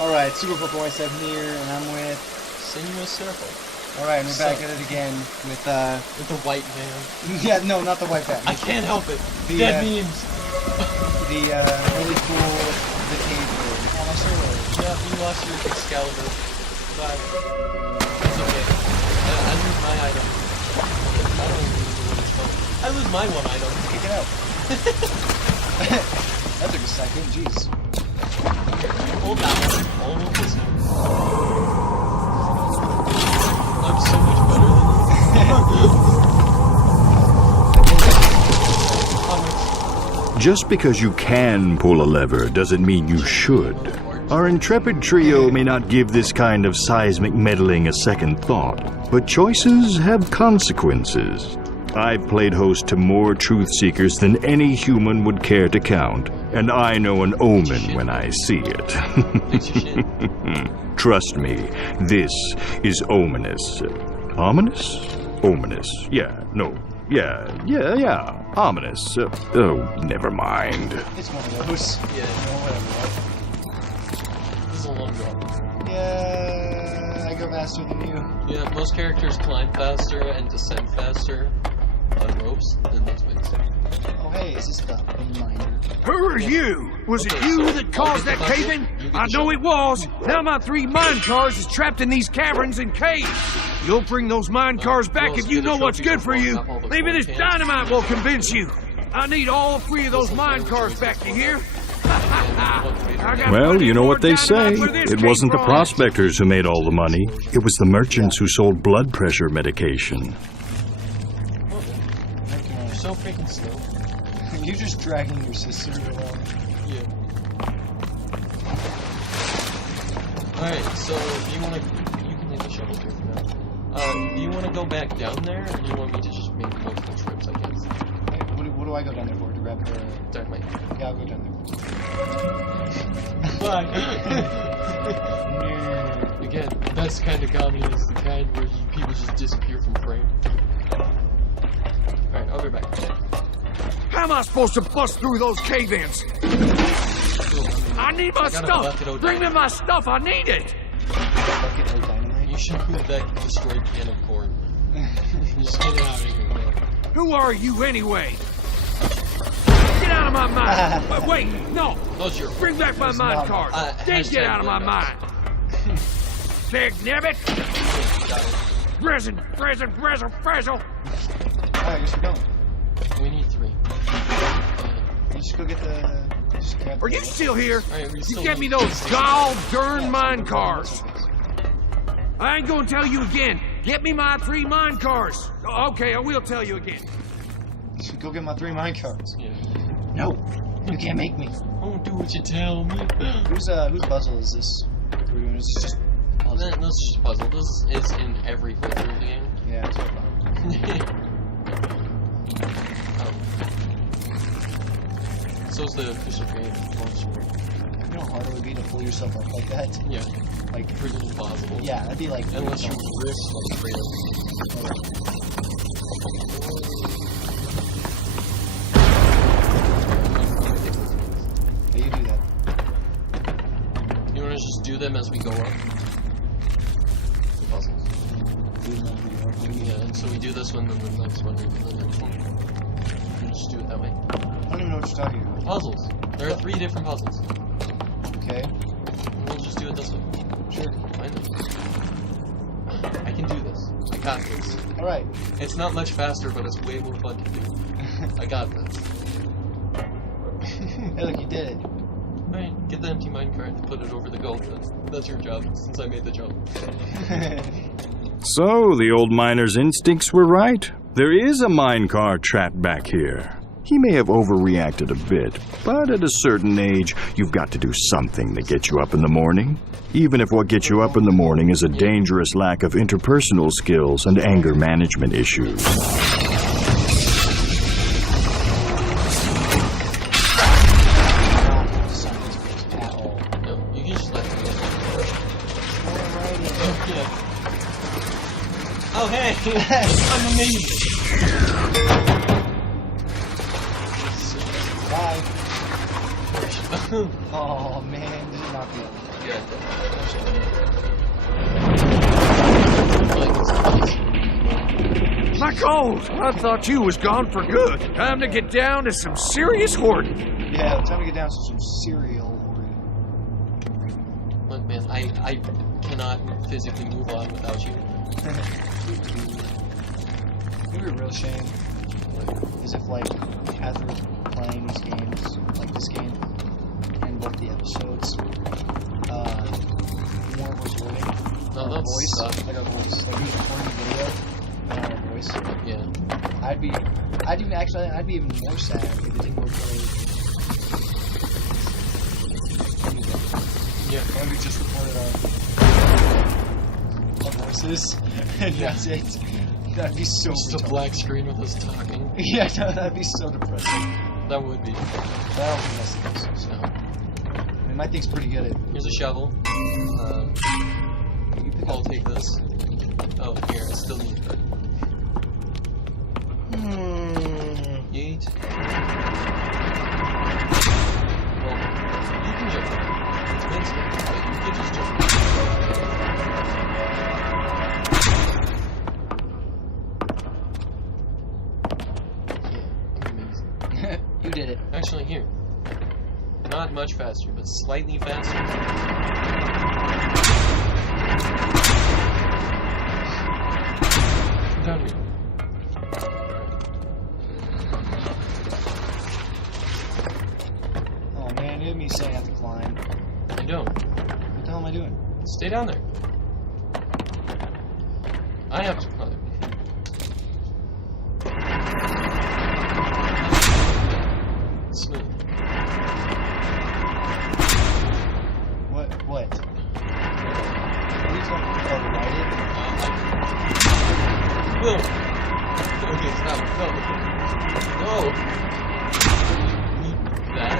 Alright, Super Football 7 here, and I'm with Sinuous Circle. Alright, and we're back at it again with the white man. Yeah, no, not the white man. I can't help it. The, Dead memes. The really cool The Cave Room. Oh, my sword. Yeah, you lost your Excalibur. Bye. It's okay. I lose my item. I don't even know what it's called. I lose my one item. Kick it out. That took a second, jeez. Hold that one. Hold this one. I'm so much better than you. Just because you can pull a lever doesn't mean you should. Our intrepid trio may not give this kind of seismic meddling a second thought, but choices have consequences. I've played host to more truth seekers than any human would care to count, and I know an omen when I see it. Trust me, this is ominous. Ominous? Ominous. Yeah, no. Yeah. Ominous. Oh, never mind. It's one of those. Yeah. Whatever. This is a long drop. Yeah, I go faster than you. Yeah, most characters climb faster and descend faster on ropes than those wings. Oh, hey, is this the miner? Who are you? Was it Okay, you so that caused that I'll get the cave-in? bucket, you get I the know shovel. it was. Now my 3 mine cars is trapped in these caverns and caves. You'll bring those mine cars back well, if you get a know what's trophy good for for you. blowing up all the Maybe this cans. dynamite will convince you. I need all 3 of those mine cars back, you hear? Well, you know what they say. It wasn't the prospectors who made all the money. It was the merchants who sold blood pressure medication. You're so freaking slow. You're just dragging your sister along. Yeah. Alright, so do you wanna... You can leave the shovel here for now. Do you wanna go back down there, or do you want me to just make multiple trips, I guess? Hey, what do I go down there for? To grab the... Dynamite. Yeah, I'll go down there. Bye! Again, the best kind of comedy is the kind where people just disappear from frame. Alright, I'll be back. How am I supposed to bust through those cave-ins? I need my got a stuff. bucket of Bring me dynamite. my stuff. I need it. Bucket of dynamite? You should move that destroyed can of corn. Just get it out of here, man. Who are you anyway? Get out of my mind. Wait, no. Those your Bring back my mine not- cars. Then hashtag get out of my Windows. mind. Big Nibbit. Got it. Frizzle. Alright, guess we're going. We need 3. You just go get the... Just grab Are you still here? Alright, we You still get me need those 6. gall-darn mine cars. I ain't gonna tell you again. Get me my 3 mine cars. Oh, okay, I will tell you again. Just go get my 3 mine cards. Yeah. No, you can't make me. Don't do what you tell me. Whose puzzle is this? We're doing this is just puzzle. That's just a puzzle. This is in every playthrough of the game. Yeah, that's what I thought. So's the Crystal Granite launcher. You know how hard it would be to pull yourself up like that? Yeah, Like, freaking impossible. yeah, that'd be like... Unless you risk like Kratos. Yeah, you do that. You wanna just do them as we go up? The puzzles. Yeah, and so we do this one, then the next one, and the next one. You just do it that way. I don't even know what you're talking about. Puzzles. There are 3 different puzzles. Okay, We'll just do it this way. sure. I know. I can do this. I got this. Alright. It's not much faster, but it's way more fun to do. I got this. Hey, look, you did it. Alright, get the empty minecart and put it over the gold. That's your job, since I made the jump. So, the old miner's instincts were right. There is a minecar trapped back here. He may have overreacted a bit, but at a certain age, you've got to do something to get you up in the morning. Even if what gets you up in the morning is a dangerous lack of interpersonal skills and anger management issues. At all. No, you can just let it go. Yeah. Oh, hey! I'm amazing! Bye. Oh man, did it knock me over? Yeah. My gold! I thought you was gone for good. Time to get down to some serious hoarding. Yeah, time to get down to some cereal. Look, man, I cannot physically move on without you. It would be a real shame is if, like, after playing these games, like this game, and both the episodes, more recording No, our that's voice, suck. like our voice, like who's recording the video and our voice. Yeah. I'd be even more sad if it didn't work really. Yeah. Why we just recorded our voices, and that's it. That'd be so Just a retarded. black screen with us talking. Yeah, no, that'd be so depressing. That would be. But I don't think that's the case. So. No. I mean, my thing's pretty good at. Here's a shovel. You pick I'll up. take this. Oh, here, I still need that. Yeet. Well, you can jump. It's meant to, but you can just jump. Yeah, amazing. You did it. Actually, here. Not much faster, but slightly faster. Down here. Oh man, you had me saying I have to climb. I don't. What the hell am I doing? Stay down there. I have to climb. Smooth. What? What? What are you talking about? Oh, right it? Whoa! Okay, stop. No. No! Need that.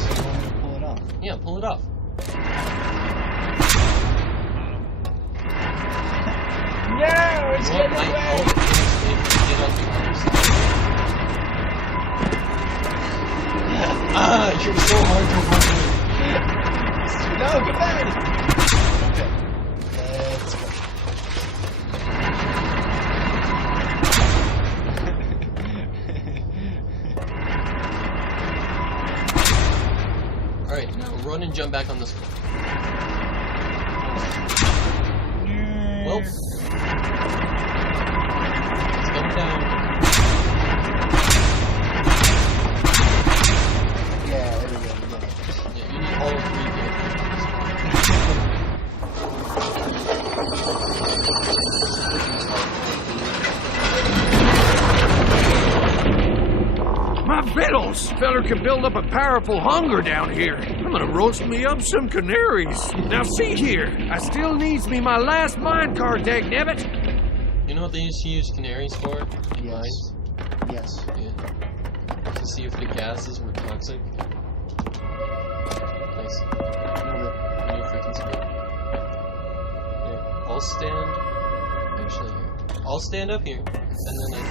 So you want me to pull it off? Yeah, pull it off. No! It's Well, getting I away! hope it's get on the other side. Ah, you're so hard to work with. No, get back! Okay. Let's go. Alright, now run and jump back on this one. Well, it's coming down. Yeah, there we go. Yeah, you need all three My vittles! Feller can build up a powerful hunger down here. I'm gonna roast me up some canaries. Now see here, I still needs me my last minecart, dagnabbit. You know what they used to use canaries for? In Yes. mines? Yes. Yeah. To see if the gases were toxic. Nice. Nailed it. New freaking screen. Here, I'll stand. Actually, here. I'll stand up here, and then I.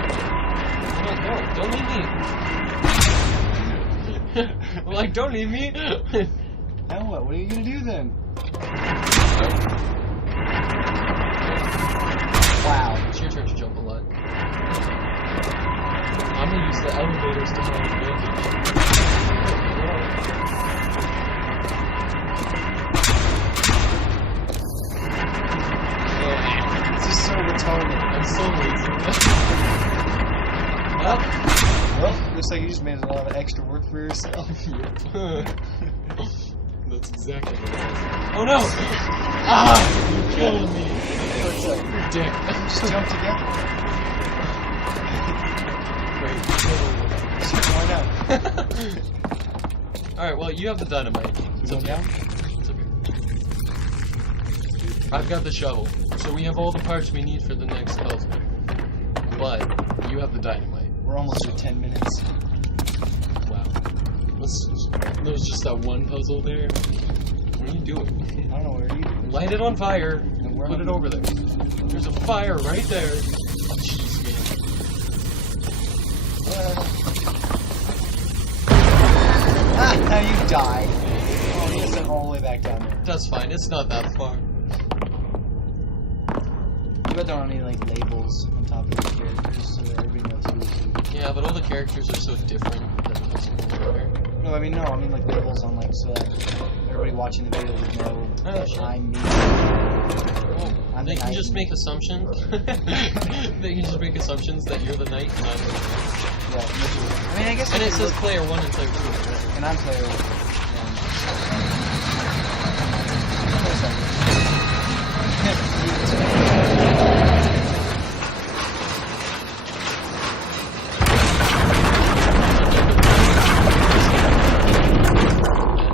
No, don't leave me. Like, don't leave me. Now what? What are you gonna do then? Wow. It's your turn to jump a lot. I'm gonna use the elevators to my advantage. This is so retarded. I'm so lazy. Well, looks like you just made a lot of extra work for yourself. That's exactly what it is. Oh no! Ah! You're killing me! Looks like You're dick. just jump together. Wait, Why not? alright, well, you have the dynamite. You going down? It's okay. I've got the shovel, so we have all the parts we need for the next puzzle. But, you have the dynamite. We're almost at 10 minutes. Wow. There's just that one puzzle there. What are you doing? I don't know where you do. Light it on fire. And where Put am it I- over there. There's a fire right there. Jeez, man. died. Oh, he is all the way back down there. That's fine. It's not that far. You bet there aren't any like labels on top of the characters so that everybody knows who's who. Yeah, but all the characters are so different that it doesn't really matter. No, I mean like labels on like so that everybody watching the video would know Oh, that sure. I'm me. Well, I'm they the can knight. just make assumptions. They can just make assumptions that you're the knight and I'm the knight. Yeah, I mean I guess And if it you says look- player 1 and player 2. and I'm player 1.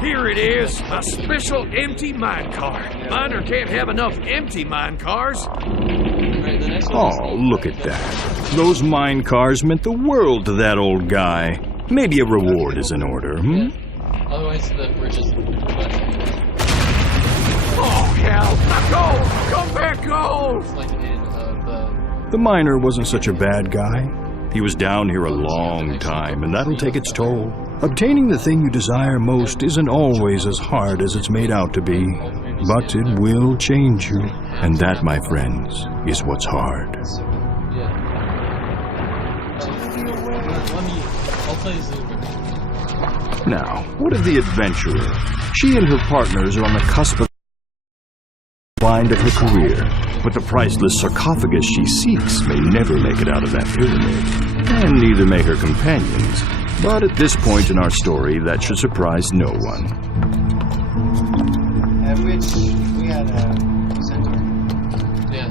Here it is, a special empty mine car. Miner can't have enough empty mine cars. Alright, the next one is Oh, the- look at that. Those mine cars meant the world to that old guy. Maybe a reward is in order, hmm? Otherwise, the bridge is. Oh, hell! Gold! Come back, gold! It's like in The miner wasn't such a bad guy. He was down here a long time, and that'll take its toll. Obtaining the thing you desire most isn't always as hard as it's made out to be, but it will change you. And that, my friends, is what's hard. Yeah. Let me. I'll play Zuber. Now, what of the adventurer? She and her partners are on the cusp of the wind of her career, but the priceless sarcophagus she seeks may never make it out of that pyramid, and neither may her companions. But at this point in our story, that should surprise no one. At which we had a centaur. Yeah.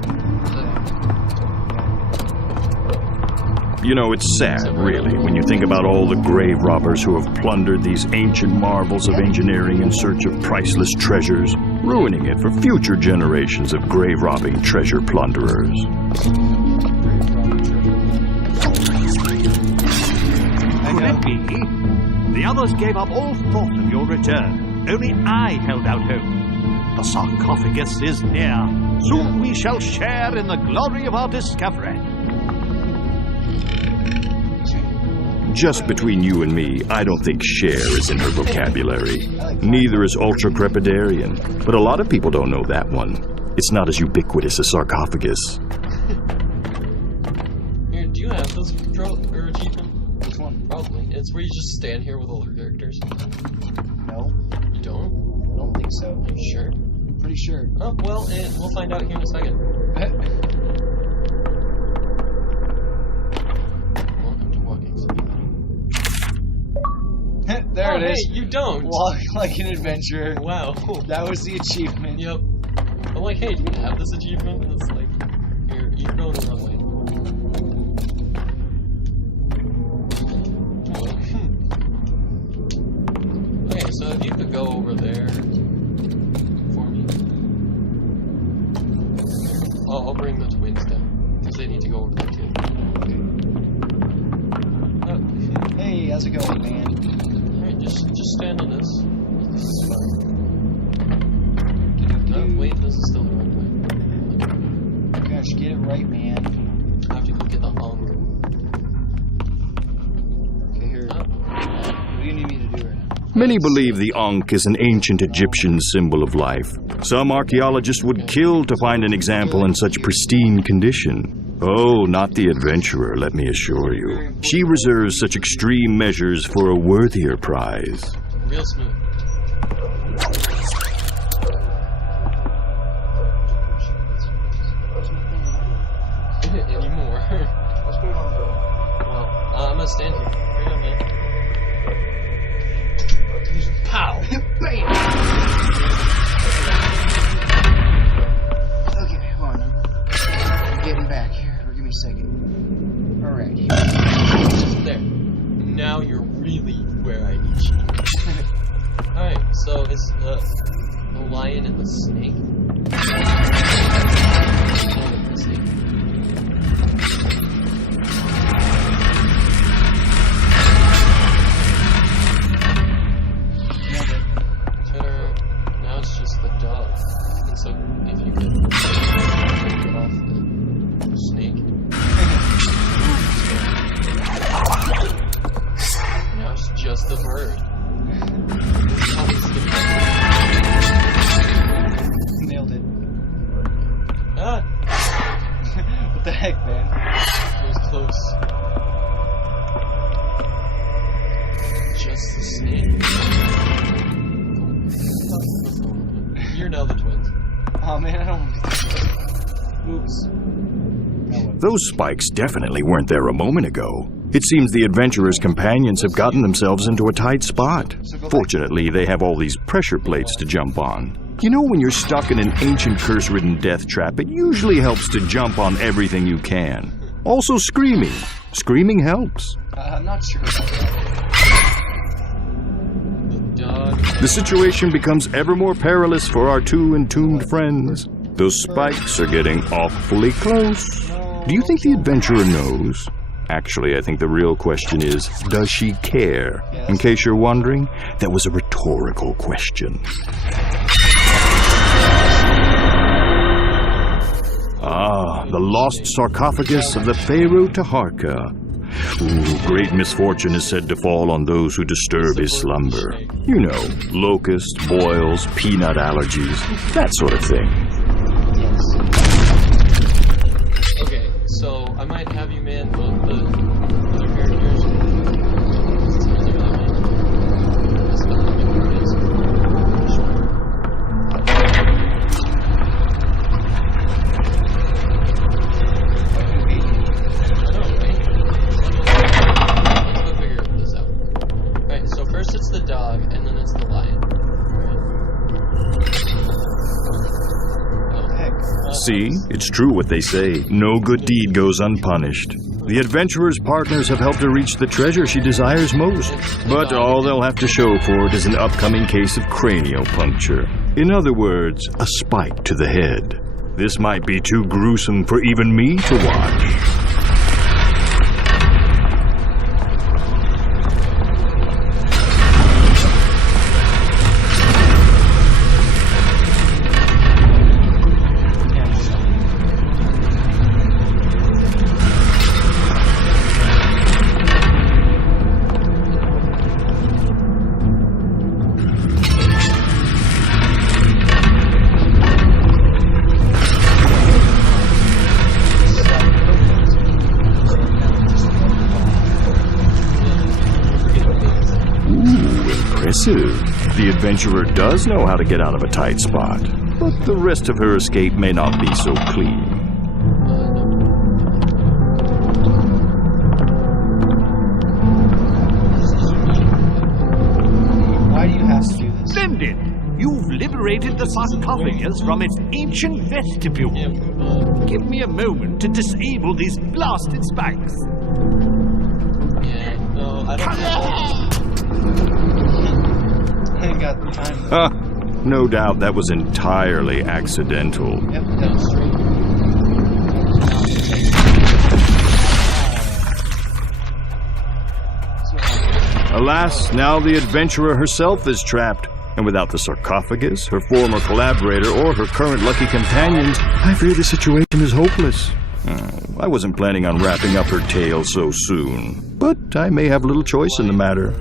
You know, it's sad, really, when you think about all the grave robbers who have plundered these ancient marvels of engineering in search of priceless treasures, ruining it for future generations of grave robbing treasure plunderers. Could it be? The others gave up all thought of your return. Only I held out hope. The sarcophagus is near. Soon we shall share in the glory of our discovery. Just between you and me, I don't think share is in her vocabulary. Neither is ultra-crepidarian, but a lot of people don't know that one. It's not as ubiquitous as sarcophagus. Here, do you have this or achievement? Which one? Probably. It's where you just stand here with all the characters. No, You don't? I don't think so. Are you sure? I'm pretty sure. Oh, well, we'll find out here in a second. Welcome to Walking Simulator. There Oh, it is. hey, you don't! Walk like an adventurer. Wow. That was the achievement. Yep. I'm like, hey, do you have this achievement? And it's like, you're going the wrong way. Okay, so if you could go over there for me. I'll bring the twins down, because they need to go over there too. Hey, how's it going, man? Alright, just stand on this. This is fine. No, wait, this is still the wrong way. Gosh, get it right, man. I have to go get the hunger. Okay, here. What do you need me to do right now? Many believe the Ankh is an ancient Egyptian symbol of life. Some archaeologists would kill to find an example in such pristine condition. Oh, not the adventurer, let me assure you. She reserves such extreme measures for a worthier prize. Real smooth. Anymore. Well, I'm gonna stand here. Hurry up, man. Pow! Bam! Okay, hold on. I'm getting back here. Give me a second. Alright. There. Now you're really where I need you. Alright, so it's the lion and the snake. The snake. Now it's just the dog. And so if you could get off the snake. Now it's just the bird. Those spikes definitely weren't there a moment ago. It seems the adventurers' companions have gotten themselves into a tight spot. Fortunately, they have all these pressure plates to jump on. You know, when you're stuck in an ancient curse-ridden death trap, it usually helps to jump on everything you can. Also screaming. Screaming helps. I'm not sure about that. The situation becomes ever more perilous for our two entombed friends. Those spikes are getting awfully close. Do you think the adventurer knows? Actually, I think the real question is, does she care? In case you're wondering, that was a rhetorical question. Ah, the lost sarcophagus of the Pharaoh Taharka. Ooh, great misfortune is said to fall on those who disturb his slumber. You know, locusts, boils, peanut allergies, that sort of thing. Yes. Okay, so I might have you man both the other characters. It's easier that way. That's not how the card is. It's the dog, and then it's the lion. Right. Oh. See, it's true what they say. No good deed goes unpunished. The adventurer's partners have helped her reach the treasure she desires most. But all they'll have to show for it is an upcoming case of cranial puncture. In other words, a spike to the head. This might be too gruesome for even me to watch. The adventurer does know how to get out of a tight spot, but the rest of her escape may not be so clean. Why do you have to do this? Splendid! You've liberated the sarcophagus from its ancient vestibule. Give me a moment to disable these blasted spikes. Yeah, no, I don't know. I ain't got the time. Ah, no doubt that was entirely accidental. Yep, that's straight. Alas, now the adventurer herself is trapped, and without the sarcophagus, her former collaborator, or her current lucky companions, I fear the situation is hopeless. I wasn't planning on wrapping up her tale so soon, but I may have little choice in the matter.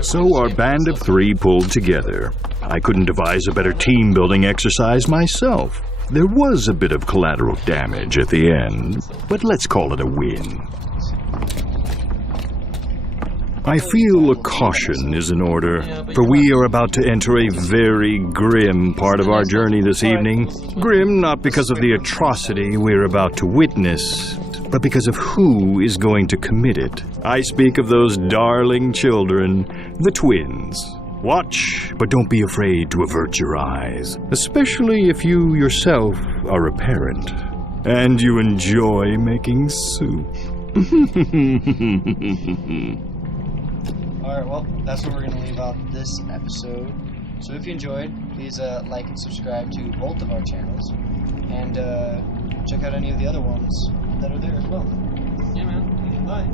So our band of three pulled together. I couldn't devise a better team-building exercise myself. There was a bit of collateral damage at the end, but let's call it a win. I feel a caution is in order, for we are about to enter a very grim part of our journey this evening. Grim not because of the atrocity we're about to witness, but because of who is going to commit it. I speak of those darling children, the twins. Watch, but don't be afraid to avert your eyes, especially if you yourself are a parent and you enjoy making soup. Alright, well, that's where we're going to leave out this episode. So if you enjoyed, please like and subscribe to both of our channels. And check out any of the other ones that are there as well. Yeah, man. Bye.